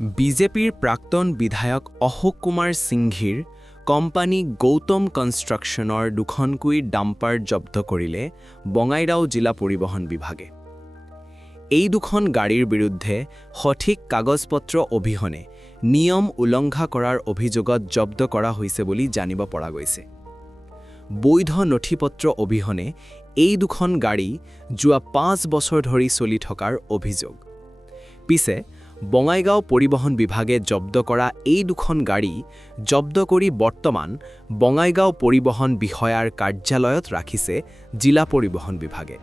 বিজেপিৰ প্ৰাক্তন বিধায়ক অশোক কুমাৰ সিংঘিৰ কোম্পানী গৌতম কনষ্ট্ৰাকশ্যনৰ দুখনকৈ ডাম্পাৰ জব্দ কৰিলে বঙাইগাঁও জিলা পৰিবহণ বিভাগে। এই দুখন গাড়ীৰ বিৰুদ্ধে সঠিক কাগজপত্ৰ অবিহনে নিয়ম উলংঘা কৰাৰ অভিযোগত জব্দ কৰা হৈছে বুলি জানিব পৰা গৈছে। বৈধ নথিপত্ৰ অবিহনে এই দুখন গাড়ী যোৱা 5 বছৰ ধৰি চলি থকাৰ অভিযোগ। পিছে বঙাইগাঁও পৰিবহণ বিভাগে জব্দ কৰা এই দুখন গাড়ী জব্দ কৰি বৰ্তমান বঙাইগাঁও পৰিবহণ বিষয়াৰ কাৰ্যালয়ত ৰাখিছে জিলা পৰিবহণ বিভাগে।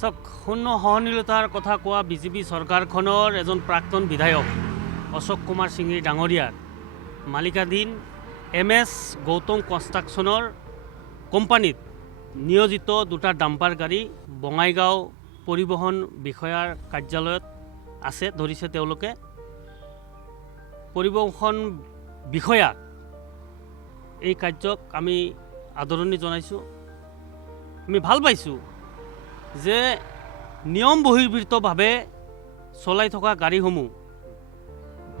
সব শূন্য সহনীলতাৰ কথা কোৱা বিজেপি চৰকাৰখনৰ এজন প্ৰাক্তন বিধায়ক অশোক কুমাৰ সিংঘি ডাঙৰীয়াৰ মালিকাধীন MS গৌতম কনষ্ট্ৰাকশ্যনৰ কোম্পানীত নিয়োজিত দুটা ডাম্পাৰ গাড়ী বঙাইগাঁও পৰিবহণ বিষয়াৰ কাৰ্যালয়ত আছে ধৰিছে তেওঁলোকে। পৰিবহণ বিষয়াক এই কাৰ্যক আমি আদৰণি জনাইছোঁ। আমি ভাল পাইছোঁ যে নিয়ম বহিৰ্ভূতভাৱে চলাই থকা গাড়ীসমূহ,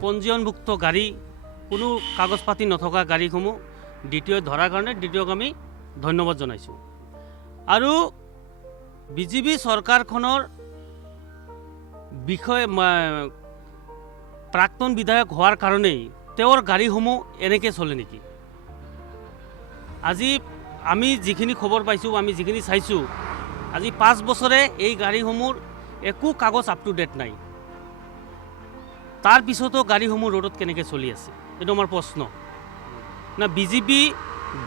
পঞ্জীয়নভুক্ত গাড়ী, কোনো কাগজ পাতি নথকা গাড়ীসমূহ দ্বিতীয় ধৰাৰ কাৰণে দ্বিতীয়ক আমি ধন্যবাদ জনাইছোঁ। আৰু বিজেপি চৰকাৰখনৰ বিষয় প্ৰাক্তন বিধায়ক হোৱাৰ কাৰণেই তেওঁৰ গাড়ীসমূহ এনেকৈ চলে নেকি? আজি আমি যিখিনি খবৰ পাইছোঁ, আমি যিখিনি চাইছোঁ, আজি 5 বছৰে এই গাড়ীসমূহৰ একো কাগজ আপ টু ডেট নাই। তাৰ পিছতো গাড়ীসমূহ ৰোডত কেনেকৈ চলি আছে, এইটো আমাৰ প্ৰশ্ন। না বিজেপি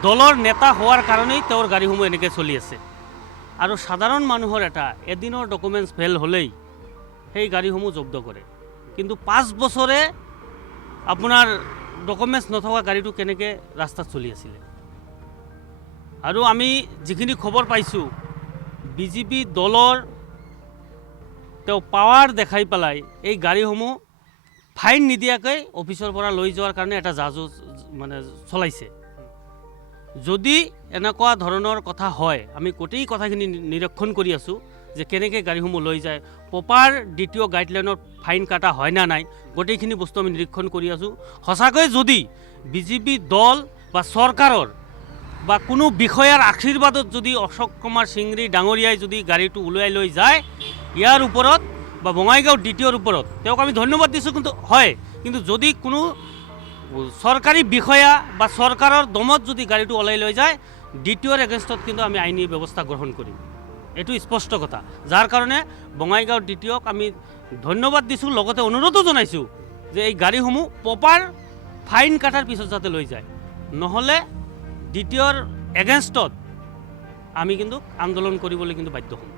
দলৰ নেতা হোৱাৰ কাৰণেই তেওঁৰ গাড়ীসমূহ এনেকৈ চলি আছে। আৰু সাধাৰণ মানুহৰ এটা এদিনৰ ডকুমেণ্টছ ফেল হ'লেই সেই গাড়ীসমূহ জব্দ কৰে, কিন্তু 5 বছৰে আপোনাৰ ডকুমেণ্টছ নথকা গাড়ীটো কেনেকৈ ৰাস্তাত চলি আছিলে। আৰু আমি যিখিনি খবৰ পাইছোঁ, বিজেপি দলৰ তেওঁ পাৱাৰ দেখাই পেলাই এই গাড়ীসমূহ ফাইন নিদিয়াকৈ অফিচৰ পৰা লৈ যোৱাৰ কাৰণে এটা জাহাজো চলাইছে। যদি এনেকুৱা ধৰণৰ কথা হয়, আমি গোটেই কথাখিনি নিৰীক্ষণ কৰি আছোঁ যে কেনেকৈ গাড়ীসমূহ লৈ যায়, প্ৰপাৰ দ্বিতীয় গাইডলাইনৰ ফাইন কাটা হয় না নাই, গোটেইখিনি বস্তু আমি নিৰীক্ষণ কৰি আছোঁ। সঁচাকৈ যদি বিজেপি দল বা চৰকাৰৰ বা কোনো বিষয়াৰ আশীৰ্বাদত যদি অশোক কুমাৰ সিংঘি ডাঙৰীয়াই যদি গাড়ীটো উলিয়াই লৈ যায়, ইয়াৰ ওপৰত বা বঙাইগাঁও দ্বিতীয়ৰ ওপৰত তেওঁক আমি ধন্যবাদ দিছোঁ। কিন্তু হয়, কিন্তু যদি কোনো চৰকাৰী বিষয়া বা চৰকাৰৰ দমত যদি গাড়ীটো ওলাই লৈ যায়, দ্বিতীয়ৰ এগেইনষ্টত কিন্তু আমি আইনী ব্যৱস্থা গ্ৰহণ কৰিম, এইটো স্পষ্ট কথা। যাৰ কাৰণে বঙাইগাঁও দ্বিতীয়ক আমি ধন্যবাদ দিছোঁ, লগতে অনুৰোধো জনাইছোঁ যে এই গাড়ীসমূহ প্ৰপাৰ ফাইন কাটাৰ পিছত যাতে লৈ যায়, নহ'লে দ্বিতীয়ৰ এগেইনষ্টত আমি কিন্তু আন্দোলন কৰিবলৈ কিন্তু বাধ্য হ'ম।